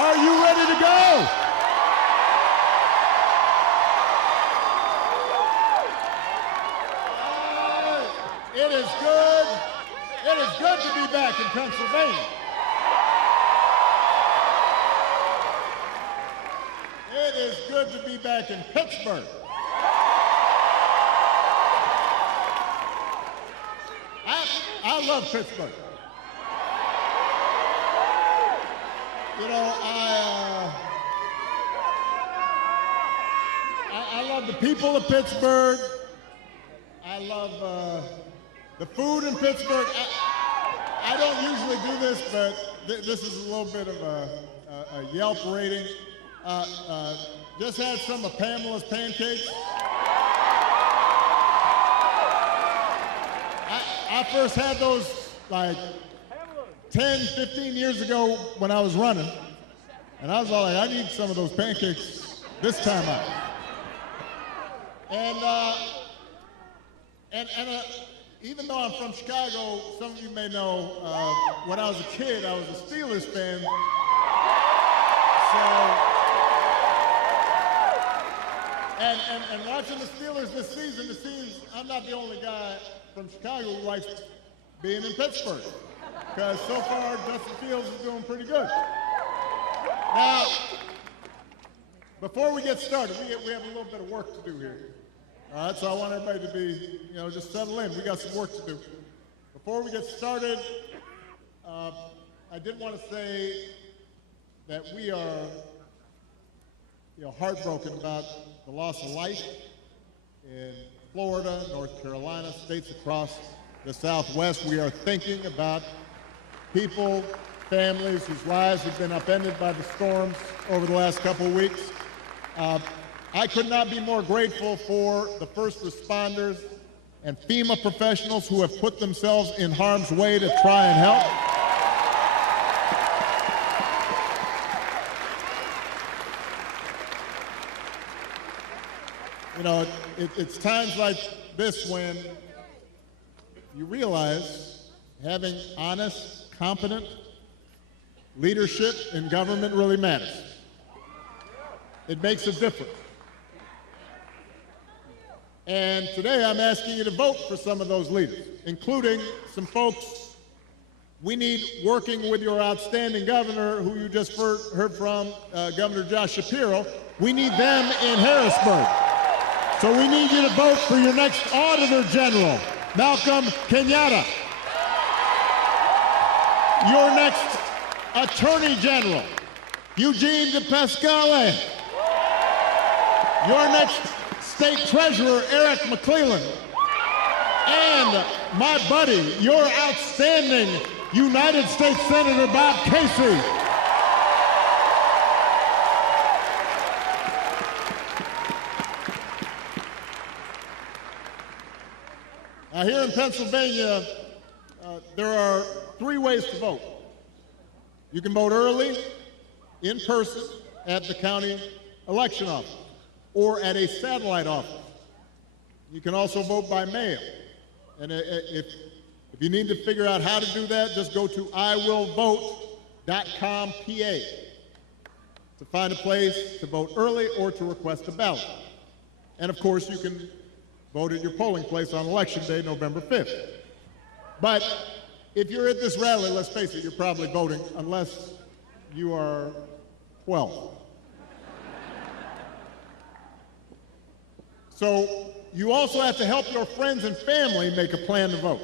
Are you ready to go? It is good. It is good to be back in Pennsylvania. It is good to be back in Pittsburgh. I love Pittsburgh. You know, I love the people of Pittsburgh. I love the food in Pittsburgh. I don't usually do this, but this is a little bit of a Yelp rating. Just had some of Pamela's pancakes. I first had those like 10, 15 years ago when I was running. And I was all like, I need some of those pancakes this time out. And even though I'm from Chicago, some of you may know, when I was a kid, I was a Steelers fan. And watching the Steelers this season, it seems I'm not the only guy from Chicago who likes being in Pittsburgh. Because so far, Justin Fields is doing pretty good. Now, before we get started, we have a little bit of work to do here. All right, so I want everybody to be, just settle in. We got some work to do. Before we get started, I did want to say that we are, heartbroken about the loss of life in Florida, North Carolina, states across the Southwest. We are thinking about people, families whose lives have been upended by the storms over the last couple of weeks. I could not be more grateful for the first responders and FEMA professionals who have put themselves in harm's way to try and help. It's times like this when you realize having honest, competent leadership in government really matters. It makes a difference. And today I'm asking you to vote for some of those leaders, including some folks we need working with your outstanding governor, who you just heard from, Governor Josh Shapiro. We need them in Harrisburg. So we need you to vote for your next Auditor General, Malcolm Kenyatta. Your next Attorney General, Eugene DePasquale. Your next State Treasurer, Eric McClellan. And my buddy, your outstanding United States Senator Bob Casey. Now here in Pennsylvania, there are 3 ways to vote. You can vote early, in person, at the county election office, or at a satellite office. You can also vote by mail. And if you need to figure out how to do that, just go to iwillvote.com PA to find a place to vote early or to request a ballot. And of course, you can vote at your polling place on Election Day, November 5th. But if you're at this rally, let's face it, you're probably voting unless you are 12. So you also have to help your friends and family make a plan to vote.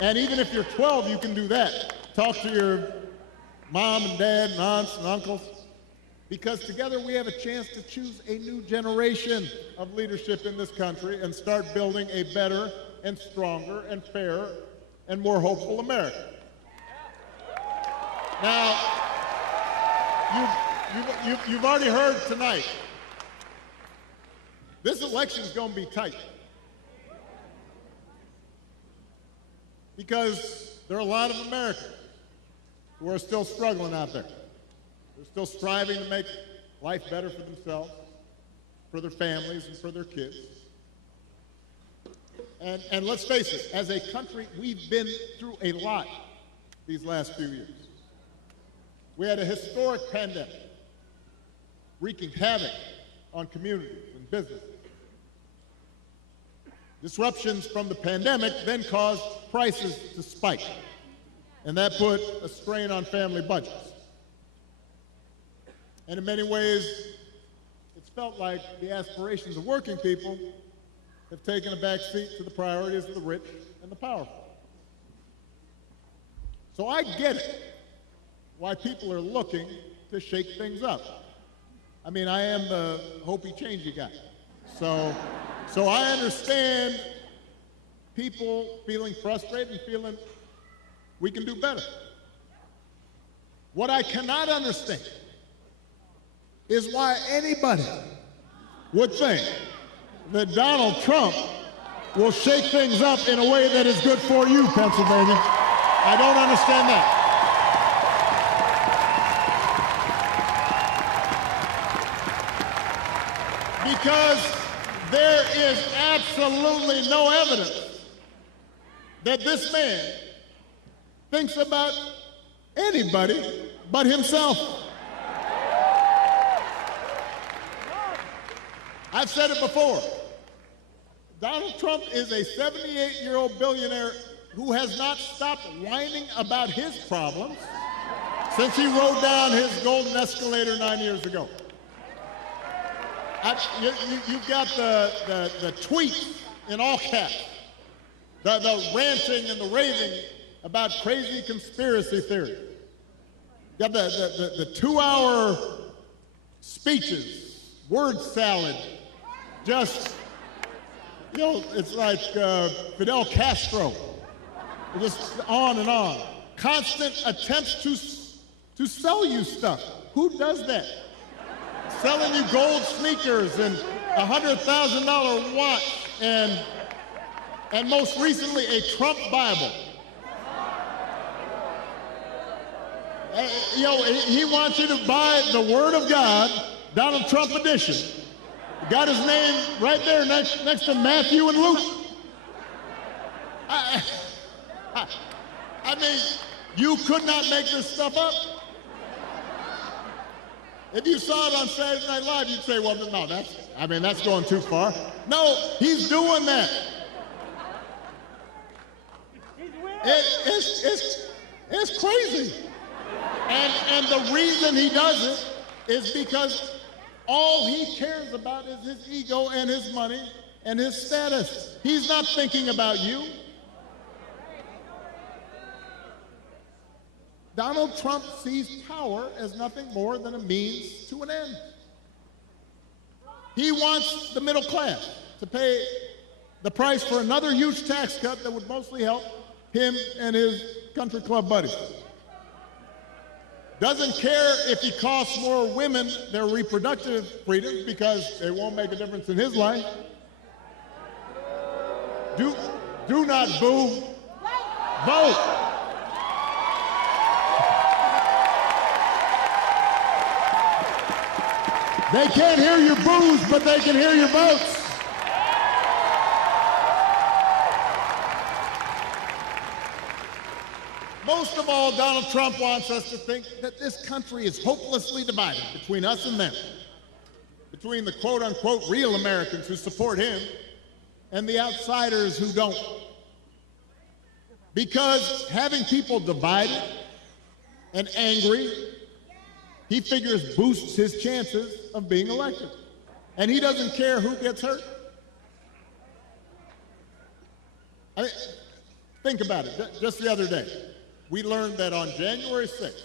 And even if you're 12, you can do that. Talk to your mom and dad and aunts and uncles, because together we have a chance to choose a new generation of leadership in this country and start building a better and stronger and fairer and more hopeful America. Now, you've already heard tonight, this election is going to be tight. Because there are a lot of Americans who are still struggling out there. They're still striving to make life better for themselves, for their families, and for their kids. And let's face it, as a country, we've been through a lot these last few years. We had a historic pandemic wreaking havoc on communities and businesses. Disruptions from the pandemic then caused prices to spike, and that put a strain on family budgets. And in many ways, it's felt like the aspirations of working people have taken a back seat to the priorities of the rich and the powerful. So I get it, why people are looking to shake things up. I mean, I am the hopey-changey guy. So I understand people feeling frustrated and feeling we can do better. What I cannot understand is why anybody would think that Donald Trump will shake things up in a way that is good for you, Pennsylvania. I don't understand that. Because there is absolutely no evidence that this man thinks about anybody but himself. I've said it before. Donald Trump is a 78-year-old billionaire who has not stopped whining about his problems since he rode down his golden escalator 9 years ago. You've got the tweets in all caps, the ranting and the raving about crazy conspiracy theories. You got the 2-hour speeches, word salad, just, it's like Fidel Castro, just on and on. Constant attempts to sell you stuff. Who does that? Selling you gold sneakers and a $100,000 watch and most recently a Trump Bible. He wants you to buy the Word of God, Donald Trump edition. Got his name right there next to Matthew and Luke. I mean, you could not make this stuff up. If you saw it on Saturday Night Live, you'd say, well, no, that's going too far. No, he's doing that. It's crazy. And the reason he does it is because all he cares about is his ego and his money and his status. He's not thinking about you. Donald Trump sees power as nothing more than a means to an end. He wants the middle class to pay the price for another huge tax cut that would mostly help him and his country club buddies. Doesn't care if he costs more women their reproductive freedoms because it won't make a difference in his life. Do not boo. Vote. They can't hear your boos, but they can hear your votes. Most of all, Donald Trump wants us to think that this country is hopelessly divided between us and them, between the quote-unquote real Americans who support him and the outsiders who don't. Because having people divided and angry, he figures boosts his chances of being elected. And he doesn't care who gets hurt. Think about it. Just the other day, we learned that on January 6th,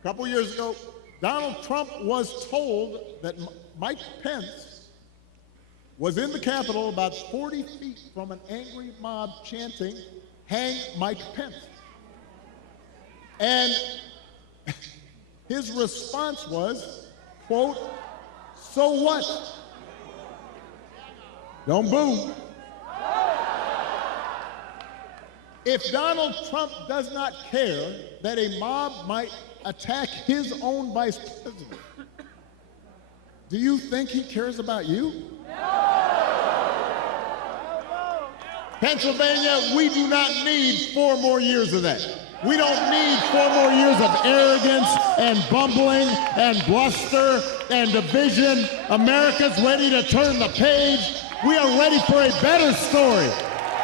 a couple years ago, Donald Trump was told that Mike Pence was in the Capitol about 40 feet from an angry mob chanting, "Hang Mike Pence." And his response was, quote, "So what? Don't boo." If Donald Trump does not care that a mob might attack his own vice president, do you think he cares about you? Pennsylvania, we do not need 4 more years of that. We don't need 4 more years of arrogance and bumbling and bluster and division. America's ready to turn the page. We are ready for a better story,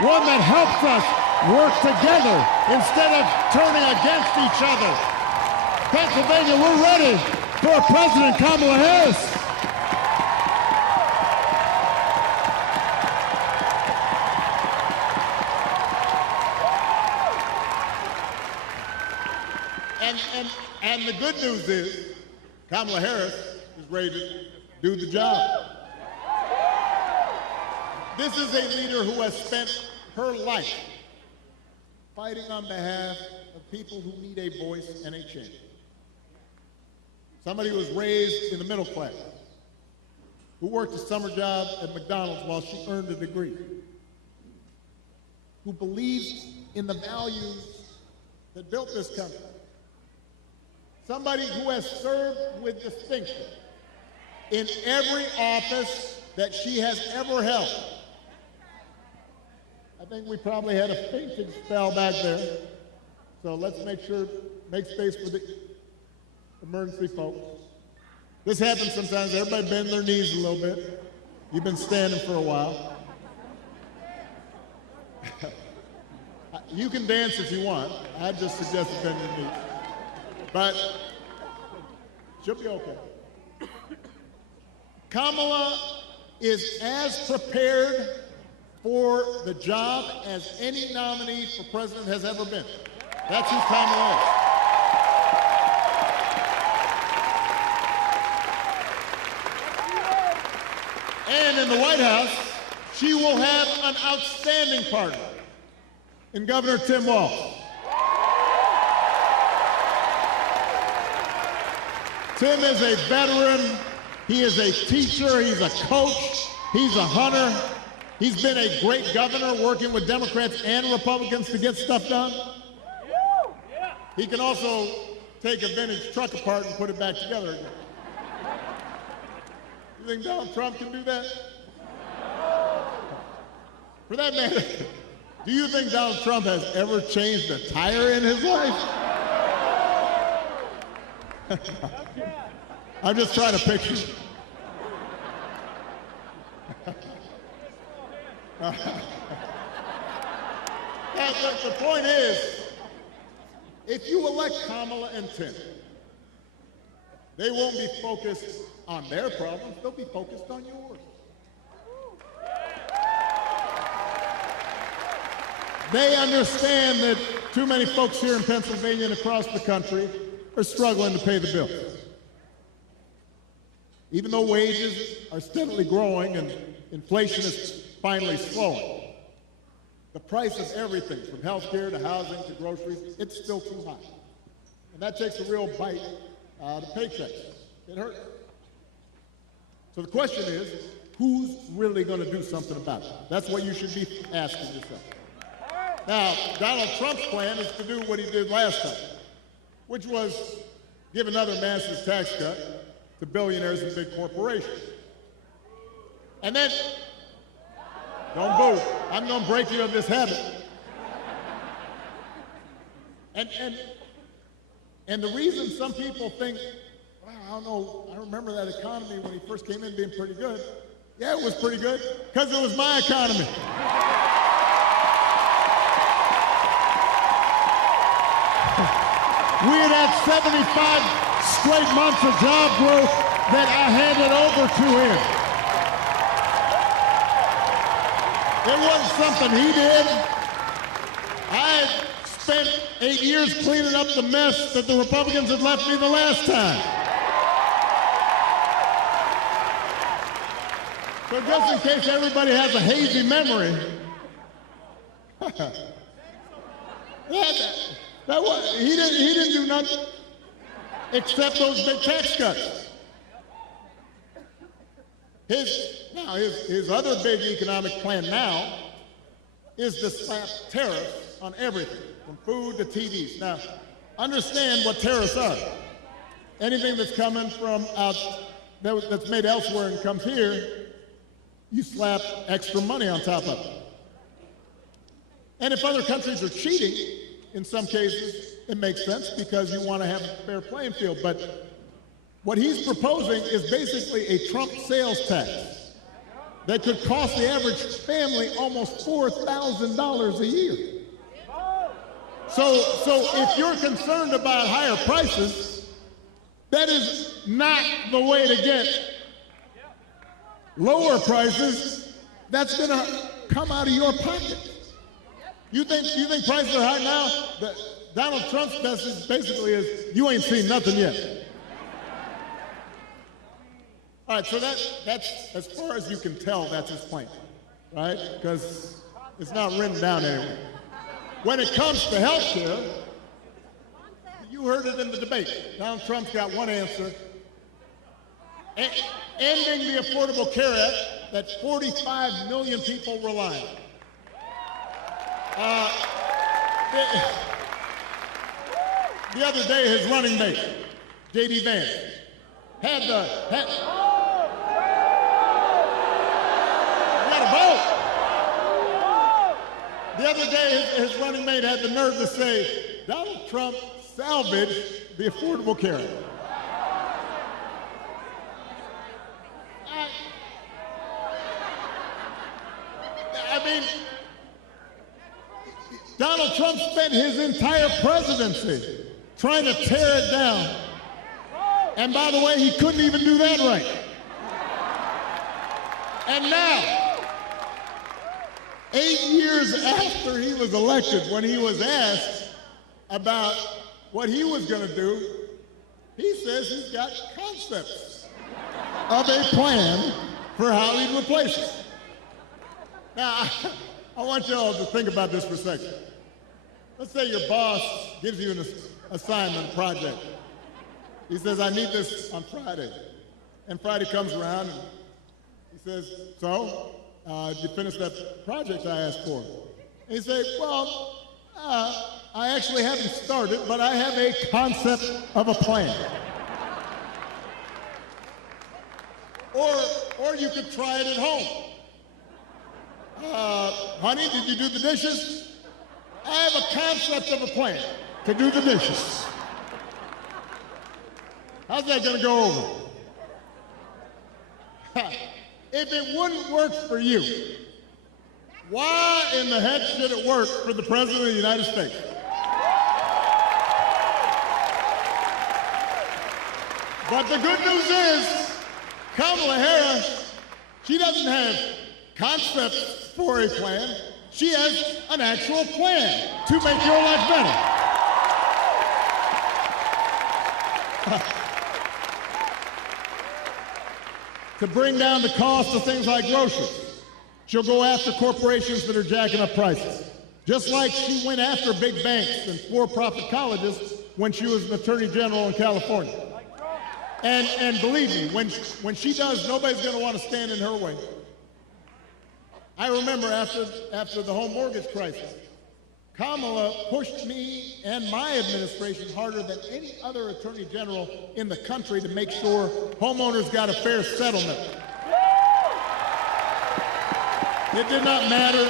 one that helps us work together instead of turning against each other. Pennsylvania, we're ready for President Kamala Harris. And the good news is Kamala Harris is ready to do the job. This is a leader who has spent her life fighting on behalf of people who need a voice and a change. Somebody who was raised in the middle class, who worked a summer job at McDonald's while she earned a degree, who believes in the values that built this country. Somebody who has served with distinction in every office that she has ever held. I think we probably had a fainting spell back there. So let's make space for the emergency folks. This happens sometimes. Everybody bend their knees a little bit. You've been standing for a while. You can dance if you want. I just suggest bend your knees. But she'll be okay. Kamala is as prepared for the job as any nominee for president has ever been. That's who Kamala is. And in the White House, she will have an outstanding partner in Governor Tim Walz. Tim is a veteran, he is a teacher, he's a coach, he's a hunter. He's been a great governor working with Democrats and Republicans to get stuff done. He can also take a vintage truck apart and put it back together again. You think Donald Trump can do that? For that matter, do you think Donald Trump has ever changed a tire in his life? I'm just trying to picture. The point is, if you elect Kamala and Tim, they won't be focused on their problems, they'll be focused on yours. They understand that too many folks here in Pennsylvania and across the country are struggling to pay the bills. Even though wages are steadily growing and inflation is finally slowing, the price of everything, from health care to housing to groceries, it's still too high. And that takes a real bite out of paychecks. It hurts. So the question is, who's really going to do something about it? That's what you should be asking yourself. Now, Donald Trump's plan is to do what he did last time, which was give another massive tax cut to billionaires and big corporations. And then, don't boo, I'm going to break you of this habit. And the reason some people think, wow, I don't know, I remember that economy when he first came in being pretty good. Yeah, it was pretty good, because it was my economy. We had had 75 straight months of job growth that I handed over to him. It wasn't something he did. I spent 8 years cleaning up the mess that the Republicans had left me the last time. So just in case everybody has a hazy memory, he didn't do nothing except those big tax cuts. His other big economic plan now is to slap tariffs on everything, from food to TVs. Now, understand what tariffs are. Anything that's coming from that's made elsewhere and comes here, you slap extra money on top of it. And if other countries are cheating in some cases, it makes sense because you want to have a fair playing field. But what he's proposing is basically a Trump sales tax that could cost the average family almost $4,000 a year. So if you're concerned about higher prices, that is not the way to get lower prices. That's going to come out of your pocket. You think prices are high now? Donald Trump's message basically is, you ain't seen nothing yet. All right, so that's as far as you can tell, that's his point, right? Because it's not written down anywhere. When it comes to health care, you heard it in the debate. Donald Trump's got one answer. Ending the Affordable Care Act that 45 million people rely on. The other day, his running mate, J.D. Vance, had the other day, his running mate had the nerve to say, Donald Trump salvaged the Affordable Care Act. I mean, Donald Trump spent his entire presidency trying to tear it down. And by the way, he couldn't even do that right. And now, 8 years after he was elected, when he was asked about what he was going to do, he says he's got concepts of a plan for how he'd replace it. Now, I want you all to think about this for a second. Let's say your boss gives you an assignment, a project. He says, I need this on Friday. And Friday comes around and he says, so, did you finish that project I asked for? And you say, well, I actually haven't started, but I have a concept of a plan. Or you could try it at home. Honey, did you do the dishes? I have a concept of a plan to do the dishes. How's that going to go over? If it wouldn't work for you, why in the heck should it work for the President of the United States? But the good news is, Kamala Harris, she doesn't have concepts for a plan. She has an actual plan to make your life better. To bring down the cost of things like groceries. She'll go after corporations that are jacking up prices. Just like she went after big banks and for-profit colleges when she was an attorney general in California. And believe me, when she does, nobody's going to want to stand in her way. I remember after the home mortgage crisis, Kamala pushed me and my administration harder than any other attorney general in the country to make sure homeowners got a fair settlement. It did not matter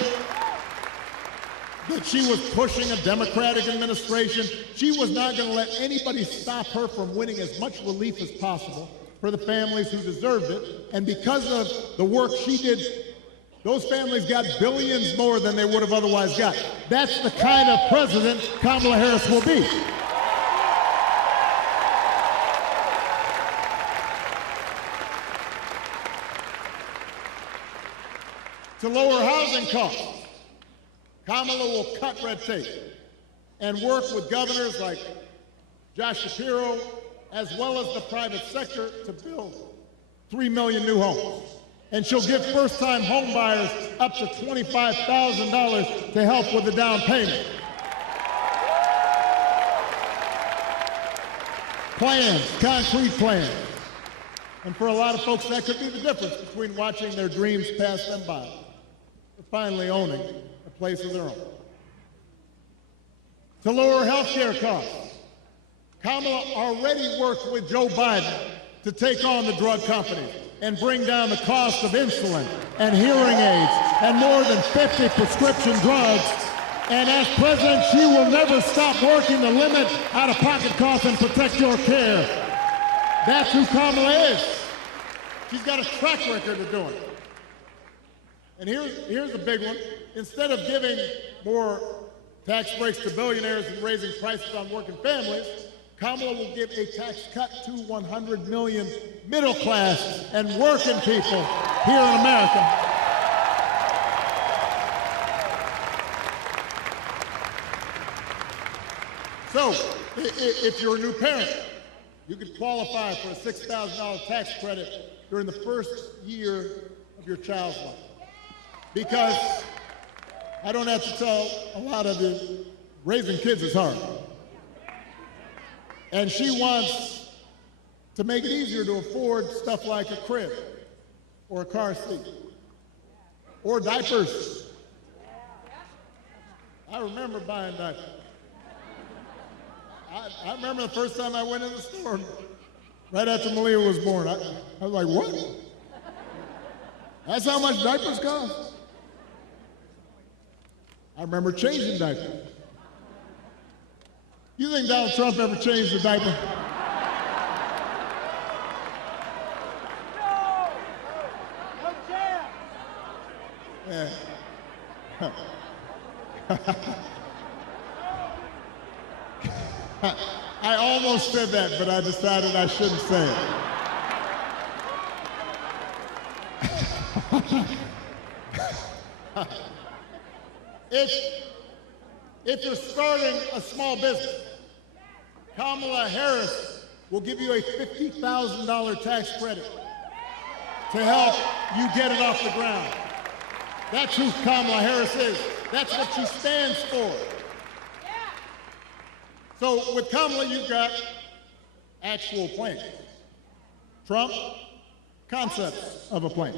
that she was pushing a Democratic administration. She was not going to let anybody stop her from winning as much relief as possible for the families who deserved it. And because of the work she did, those families got billions more than they would have otherwise got. That's the kind of president Kamala Harris will be. To lower housing costs, Kamala will cut red tape and work with governors like Josh Shapiro, as well as the private sector, to build 3 million new homes. And she'll give first-time home buyers up to $25,000 to help with the down payment. Plans, concrete plans. And for a lot of folks, that could be the difference between watching their dreams pass them by or finally owning a place of their own. To lower health care costs, Kamala already worked with Joe Biden to take on the drug companies and bring down the cost of insulin and hearing aids and more than 50 prescription drugs And as president, she will never stop working to limit out-of-pocket costs and protect your care. That's who Kamala is. She's got a track record of doing it. And here's the big one. Instead of giving more tax breaks to billionaires and raising prices on working families, Kamala will give a tax cut to 100 million middle class and working people here in America. So, if you're a new parent, you could qualify for a $6,000 tax credit during the first year of your child's life. Because I don't have to tell a lot of you, raising kids is hard. And she wants to make it easier to afford stuff like a crib or a car seat or diapers. I remember buying diapers. I remember the first time I went in the store, right after Malia was born. I was like, what? That's how much diapers cost? I remember changing diapers. You think Donald Trump ever changed a diaper? No! No chance! Yeah. I almost said that, but I decided I shouldn't say it. If you're starting a small business, Kamala Harris will give you a $50,000 tax credit to help you get it off the ground. That's who Kamala Harris is. That's what she stands for. So with Kamala, you've got actual plans. Trump, concepts of a plan.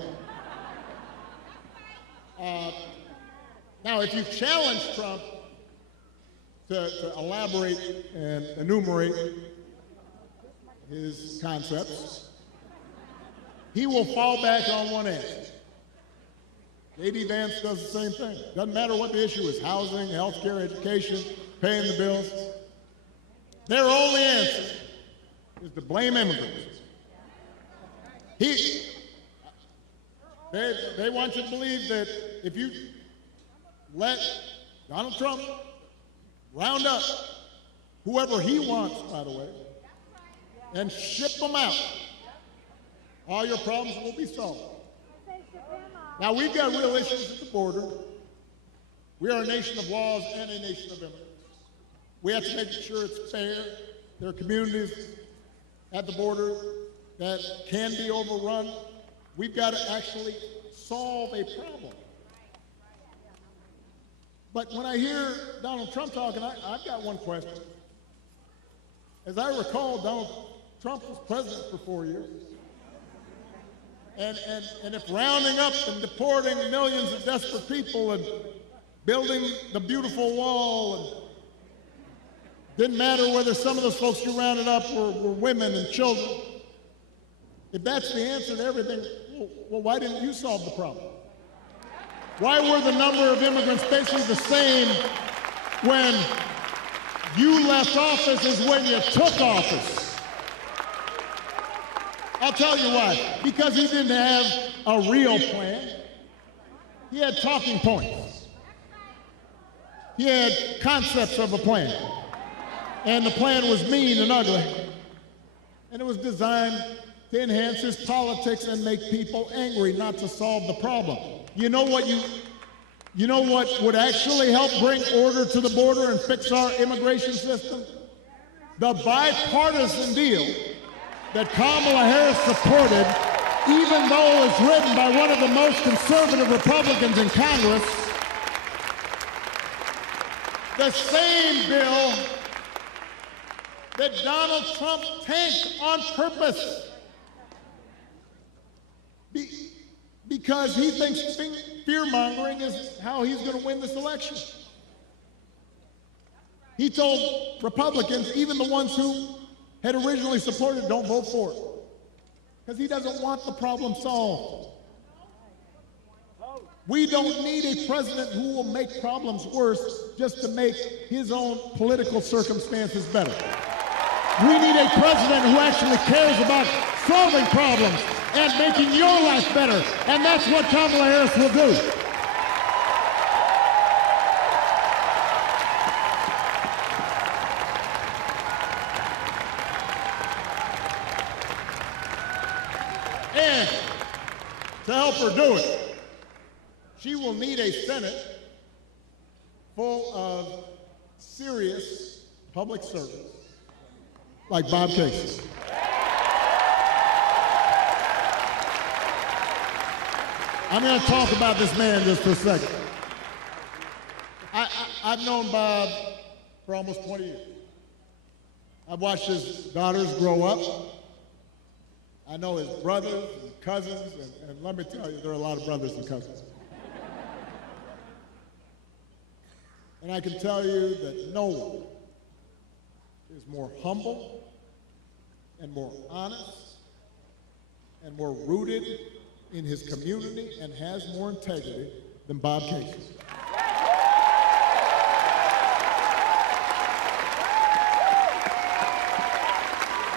Now, if you challenge Trump to elaborate and enumerate his concepts, he will fall back on one end. J.D. Vance does the same thing. Doesn't matter what the issue is, housing, health care, education, paying the bills. Their only answer is to blame immigrants. They want you to believe that if you let Donald Trump round up whoever he wants, by the way, and ship them out, all your problems will be solved. Now, we've got real issues at the border. We are a nation of laws and a nation of immigrants. We have to make sure it's fair. There are communities at the border that can be overrun. We've got to actually solve a problem. But when I hear Donald Trump talking, I've got one question. As I recall, Donald Trump was president for 4 years. And if rounding up and deporting millions of desperate people and building the beautiful wall, and didn't matter whether some of those folks you rounded up were women and children, if that's the answer to everything, well, why didn't you solve the problem? Why were the number of immigrants basically the same when you left office as when you took office? I'll tell you why. Because he didn't have a real plan. He had talking points. He had concepts of a plan. And the plan was mean and ugly. And it was designed to enhance his politics and make people angry, not to solve the problem. You know what would actually help bring order to the border and fix our immigration system? The bipartisan deal that Kamala Harris supported, even though it was written by one of the most conservative Republicans in Congress, the same bill that Donald Trump tanked on purpose because he thinks fear-mongering is how he's going to win this election. He told Republicans, even the ones who had originally supported, don't vote for it, because he doesn't want the problem solved. We don't need a president who will make problems worse just to make his own political circumstances better. We need a president who actually cares about solving problems and making your life better. And that's what Kamala Harris will do. And to help her do it, she will need a Senate full of serious public servants like Bob Casey. I'm going to talk about this man just for a second. I've known Bob for almost 20 years. I've watched his daughters grow up. I know his brothers and cousins, and let me tell you, there are a lot of brothers and cousins. And I can tell you that no one is more humble and more honest and more rooted in his community and has more integrity than Bob Casey.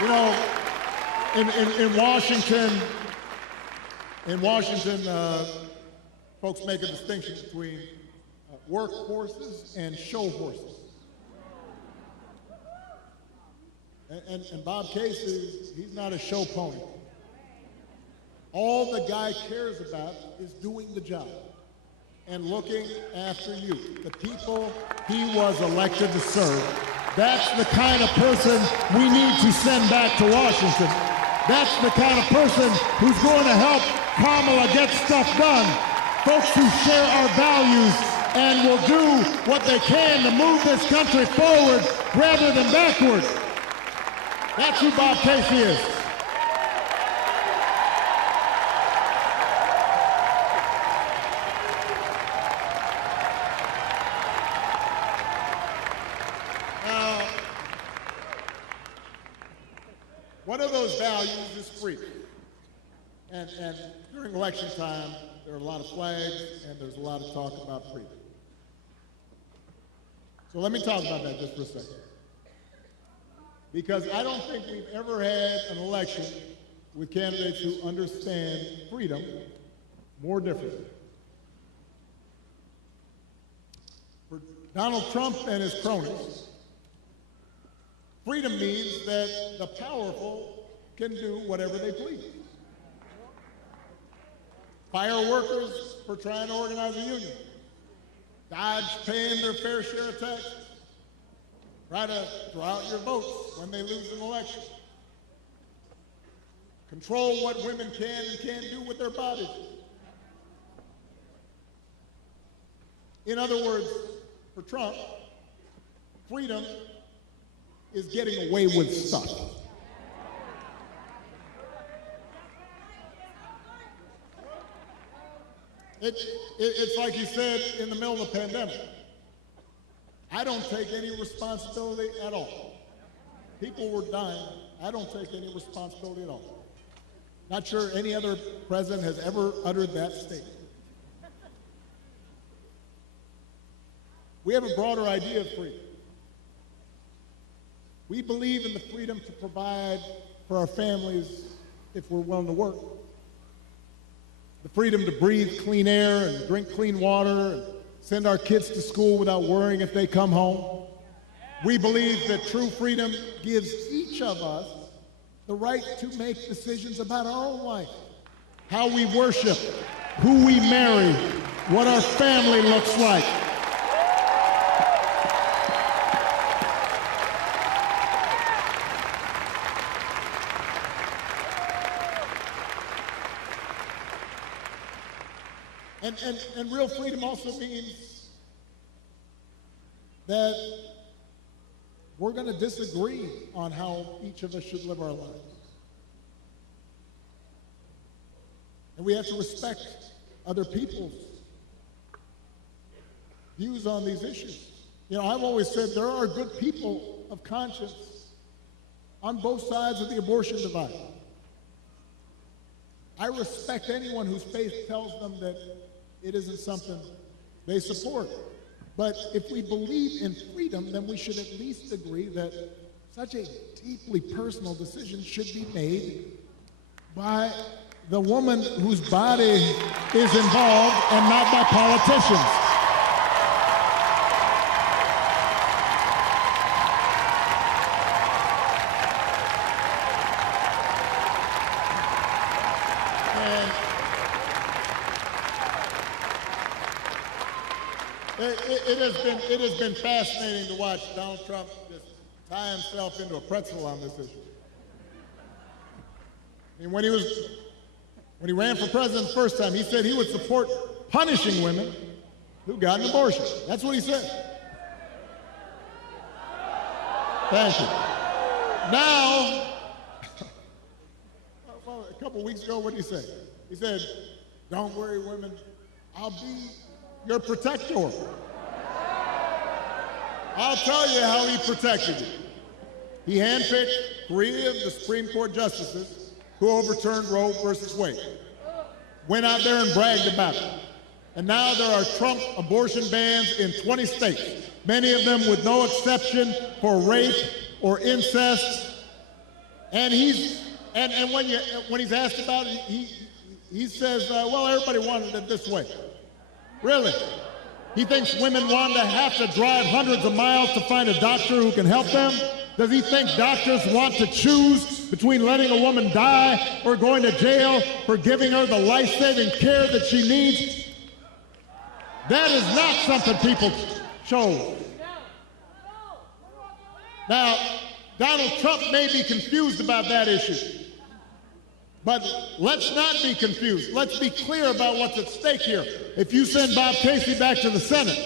You know, in Washington, folks make a distinction between work horses and show horses. And Bob Casey, he's not a show pony. All the guy cares about is doing the job and looking after you, the people he was elected to serve. That's the kind of person we need to send back to Washington. That's the kind of person who's going to help Kamala get stuff done. Folks who share our values and will do what they can to move this country forward rather than backward. That's who Bob Casey is. Now, one of those values is freedom. And during election time, there are a lot of flags and there's a lot of talk about freedom. So let me talk about that just for a second. Because I don't think we've ever had an election with candidates who understand freedom more differently. For Donald Trump and his cronies, freedom means that the powerful can do whatever they please. Fire workers for trying to organize a union. Dodge paying their fair share of taxes. Try to draw out your votes when they lose an election. Control what women can and can't do with their bodies. In other words, for Trump, freedom is getting away with stuff. It's like he said in the middle of the pandemic. I don't take any responsibility at all. People were dying. I don't take any responsibility at all. Not sure any other president has ever uttered that statement. We have a broader idea of freedom. We believe in the freedom to provide for our families if we're willing to work. The freedom to breathe clean air and drink clean water and send our kids to school without worrying if they come home. We believe that true freedom gives each of us the right to make decisions about our own life, how we worship, who we marry, what our family looks like. And real freedom also means that we're going to disagree on how each of us should live our lives. And we have to respect other people's views on these issues. You know, I've always said there are good people of conscience on both sides of the abortion divide. I respect anyone whose faith tells them that it isn't something they support. But if we believe in freedom, then we should at least agree that such a deeply personal decision should be made by the woman whose body is involved and not by politicians. It has been fascinating to watch Donald Trump just tie himself into a pretzel on this issue. I mean, when he ran for president the first time, he said he would support punishing women who got an abortion. That's what he said. Thank you. Now, well, a couple weeks ago, what did he say? He said, "Don't worry, women, I'll be your protector. I'll tell you how he protected you." He handpicked 3 of the Supreme Court justices who overturned Roe versus Wade. Went out there and bragged about it. And now there are Trump abortion bans in 20 states, many of them with no exception for rape or incest. And when he's asked about it, he says, well, everybody wanted it this way. Really? He thinks women want to have to drive hundreds of miles to find a doctor who can help them? Does he think doctors want to choose between letting a woman die or going to jail for giving her the life-saving care that she needs? That is not something people chose. Now, Donald Trump may be confused about that issue. But let's not be confused. Let's be clear about what's at stake here. If you send Bob Casey back to the Senate,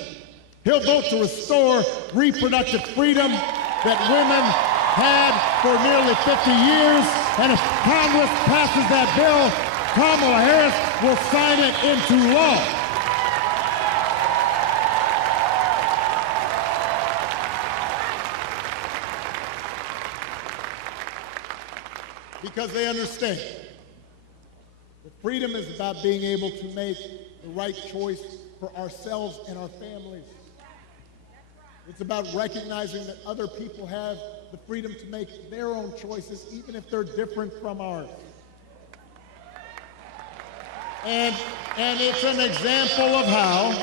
he'll vote to restore reproductive freedom that women had for nearly 50 years. And if Congress passes that bill, Kamala Harris will sign it into law. Because they understand that freedom is about being able to make the right choice for ourselves and our families. It's about recognizing that other people have the freedom to make their own choices, even if they're different from ours. And it's an example of how,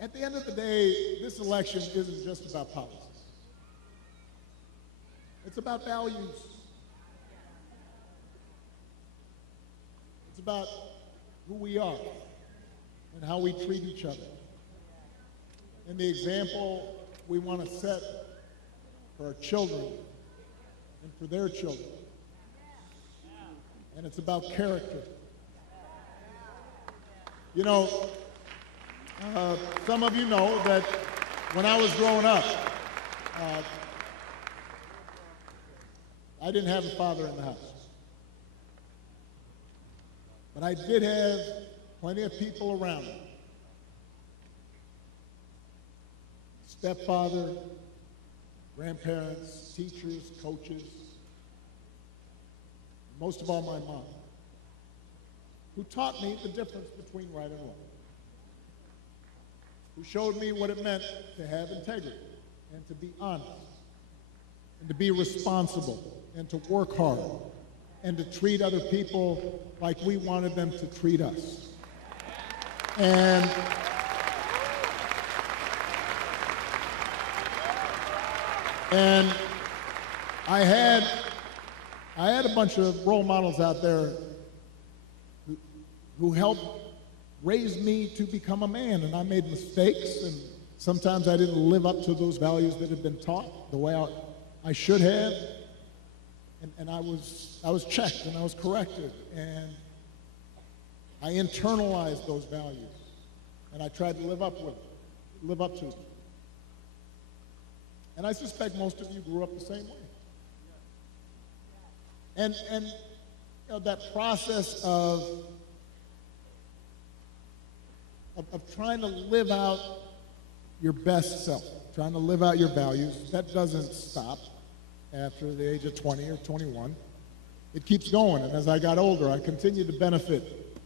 at the end of the day, this election isn't just about politics. It's about values. It's about who we are and how we treat each other. And the example we want to set for our children and for their children. And it's about character. You know, some of you know that when I was growing up, I didn't have a father in the house. But I did have plenty of people around me. Stepfather, grandparents, teachers, coaches, most of all my mom, who taught me the difference between right and wrong, who showed me what it meant to have integrity and to be honest and to be responsible and to work hard and to treat other people like we wanted them to treat us. And I had a bunch of role models out there who helped raise me to become a man, and I made mistakes, and sometimes I didn't live up to those values that had been taught the way I should have, and I was checked and I was corrected, and I internalized those values, and I tried to live up to them. And I suspect most of you grew up the same way. And you know, that process of trying to live out your best self, trying to live out your values, that doesn't stop after the age of 20 or 21. it keeps going. And as I got older, I continued to benefit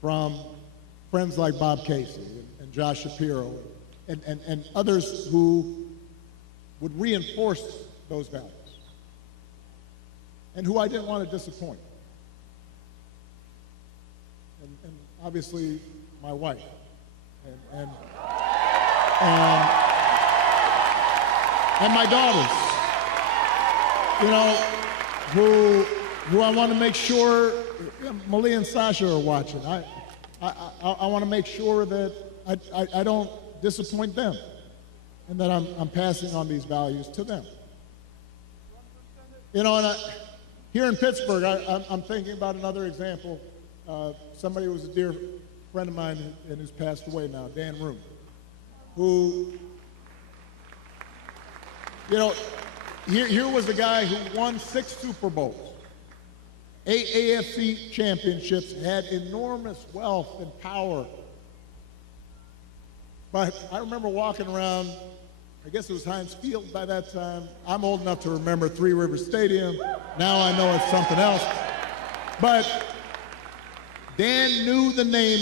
from friends like Bob Casey and Josh Shapiro and others who would reinforce those values and who I didn't want to disappoint. And obviously, my wife. And my daughters, you know, who I want to make sure, Malia and Sasha are watching. I want to make sure that I don't disappoint them and that I'm passing on these values to them. You know, and here in Pittsburgh, I'm thinking about another example. Somebody who was a dear friend of mine and who's passed away now, Dan Room, who, you know, here was a guy who won 6 Super Bowls, 8 AFC championships, had enormous wealth and power. But I remember walking around, I guess it was Heinz Field by that time. I'm old enough to remember Three Rivers Stadium. Now I know it's something else. But Dan knew the name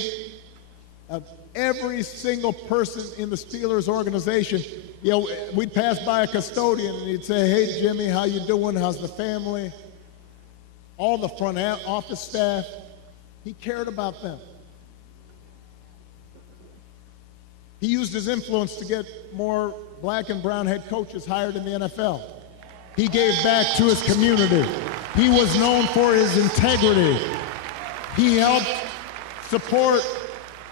of every single person in the Steelers organization. You know, we'd pass by a custodian and he'd say, "Hey, Jimmy, how you doing? How's the family?" All the front office staff, he cared about them. He used his influence to get more black and brown head coaches hired in the NFL. He gave back to his community. He was known for his integrity. He helped support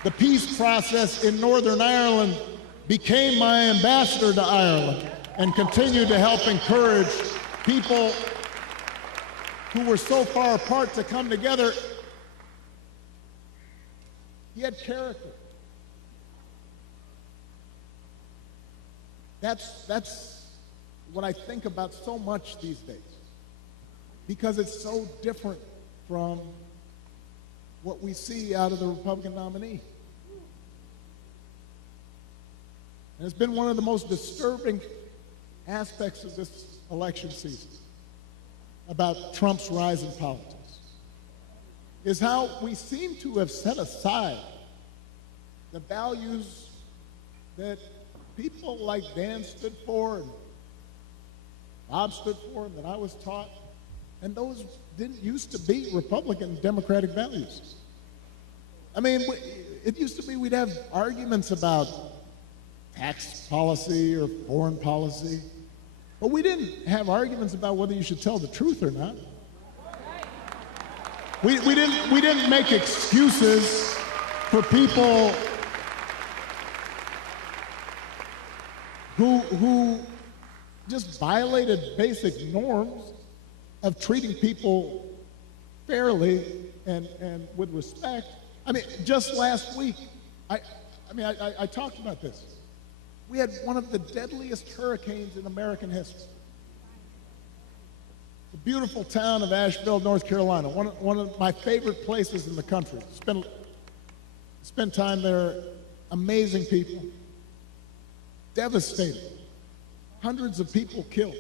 the peace process in Northern Ireland, became my ambassador to Ireland, and continued to help encourage people who were so far apart to come together. He had character. That's what I think about so much these days, because it's so different from what we see out of the Republican nominee. And it's been one of the most disturbing aspects of this election season about Trump's rise in politics, is how we seem to have set aside the values that people like Dan stood for and Bob stood for and that I was taught, and those didn't used to be Republican and Democratic values. I mean, it used to be we'd have arguments about tax policy or foreign policy, but we didn't have arguments about whether you should tell the truth or not. We didn't make excuses for people who just violated basic norms of treating people fairly and with respect. I mean, just last week, I talked about this. We had one of the deadliest hurricanes in American history. The beautiful town of Asheville, North Carolina, one of my favorite places in the country. Spent time there, amazing people. Devastating. Hundreds of people killed.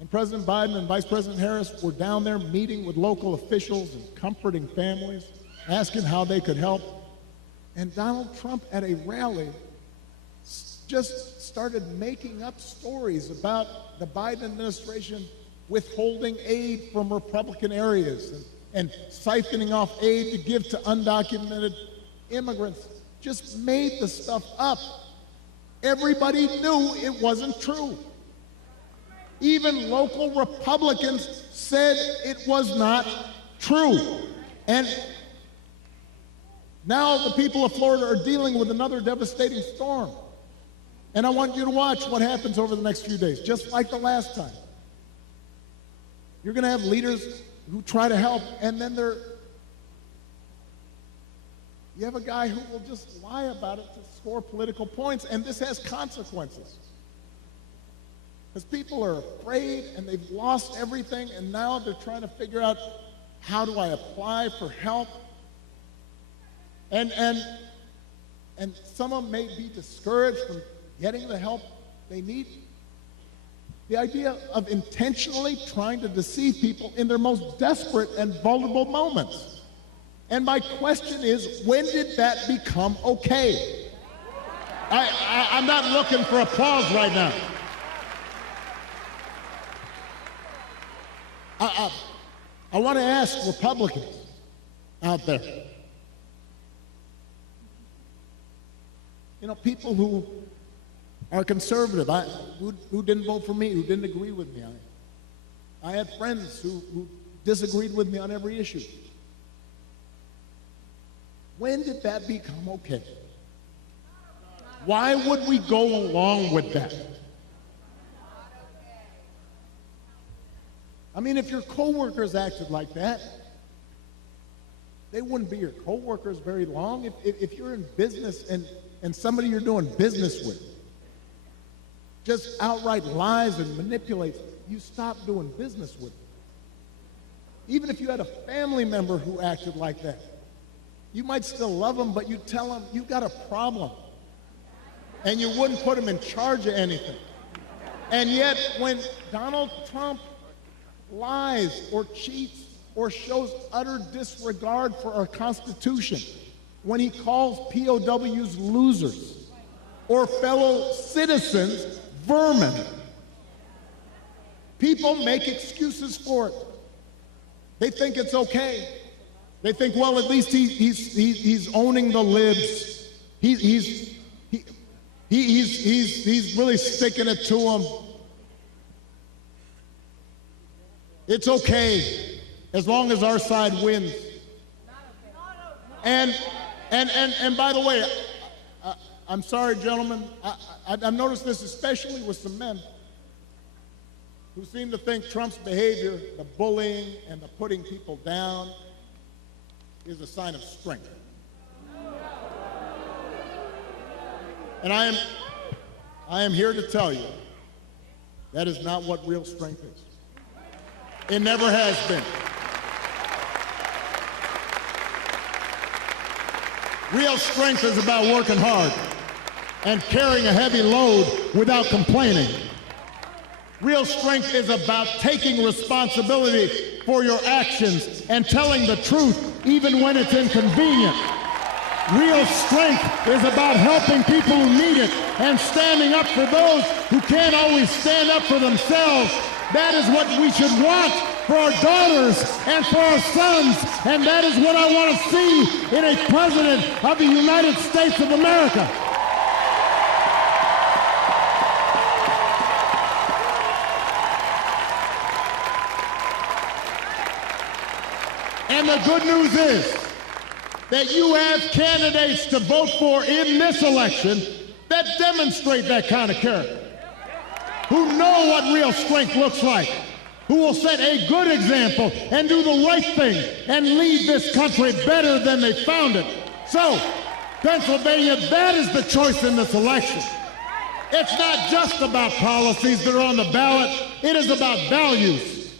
And President Biden and Vice President Harris were down there meeting with local officials and comforting families, asking how they could help. And Donald Trump at a rally just started making up stories about the Biden administration withholding aid from Republican areas and siphoning off aid to give to undocumented immigrants. Just made the stuff up. Everybody knew it wasn't true. Even local Republicans said it was not true. And now the people of Florida are dealing with another devastating storm. And I want you to watch what happens over the next few days, just like the last time. You're going to have leaders who try to help, and then you have a guy who will just lie about it to score political points, and this has consequences. Because people are afraid, and they've lost everything, and now they're trying to figure out, how do I apply for help? And some of them may be discouraged from getting the help they need. The idea of intentionally trying to deceive people in their most desperate and vulnerable moments. And my question is, when did that become okay? I'm not looking for applause right now. I want to ask Republicans out there, you know, people who are conservative, who didn't vote for me, who didn't agree with me. I had friends who disagreed with me on every issue. When did that become okay? Why would we go along with that? I mean, if your coworkers acted like that, they wouldn't be your coworkers very long. If you're in business and somebody you're doing business with just outright lies and manipulates, you stop doing business with them. Even if you had a family member who acted like that, you might still love them, but you tell them you got a problem. And you wouldn't put them in charge of anything. And yet, when Donald Trump lies or cheats or shows utter disregard for our Constitution, when he calls POWs losers or fellow citizens vermin, people make excuses for it. They think it's okay. They think, well, at least he's owning the libs. He's really sticking it to them. It's okay as long as our side wins. And by the way, I'm sorry, gentlemen, I've noticed this especially with some men who seem to think Trump's behavior, the bullying and the putting people down, is a sign of strength. And I am here to tell you that is not what real strength is. It never has been. Real strength is about working hard and carrying a heavy load without complaining. Real strength is about taking responsibility for your actions and telling the truth even when it's inconvenient. Real strength is about helping people who need it and standing up for those who can't always stand up for themselves. That is what we should want for our daughters and for our sons, and that is what I want to see in a president of the United States of America. And the good news is that you have candidates to vote for in this election that demonstrate that kind of character, who know what real strength looks like, who will set a good example and do the right thing and lead this country better than they found it. So, Pennsylvania, that is the choice in this election. It's not just about policies that are on the ballot. It is about values,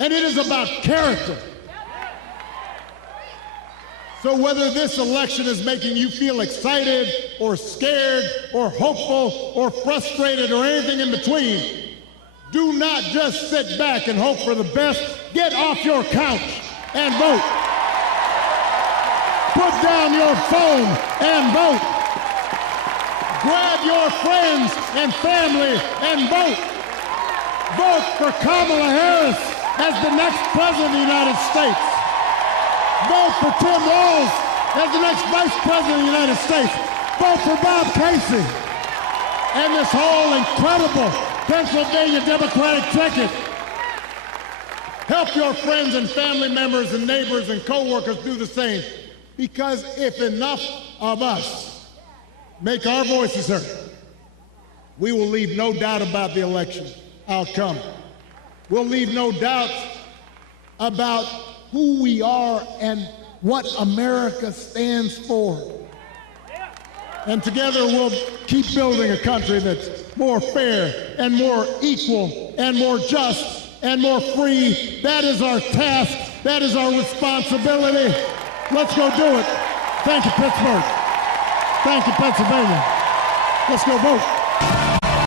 and it is about character. So whether this election is making you feel excited or scared or hopeful or frustrated or anything in between, do not just sit back and hope for the best. Get off your couch and vote. Put down your phone and vote. Grab your friends and family and vote. Vote for Kamala Harris as the next president of the United States. Vote for Tim Walz as the next vice president of the United States. Vote for Bob Casey and this whole incredible Pennsylvania Democratic ticket. Help your friends and family members and neighbors and co-workers do the same. Because if enough of us make our voices heard, we will leave no doubt about the election outcome. We'll leave no doubt about who we are and what America stands for. And together we'll keep building a country that's more fair and more equal and more just and more free. That is our task. That is our responsibility. Let's go do it. Thank you, Pittsburgh. Thank you, Pennsylvania. Let's go vote.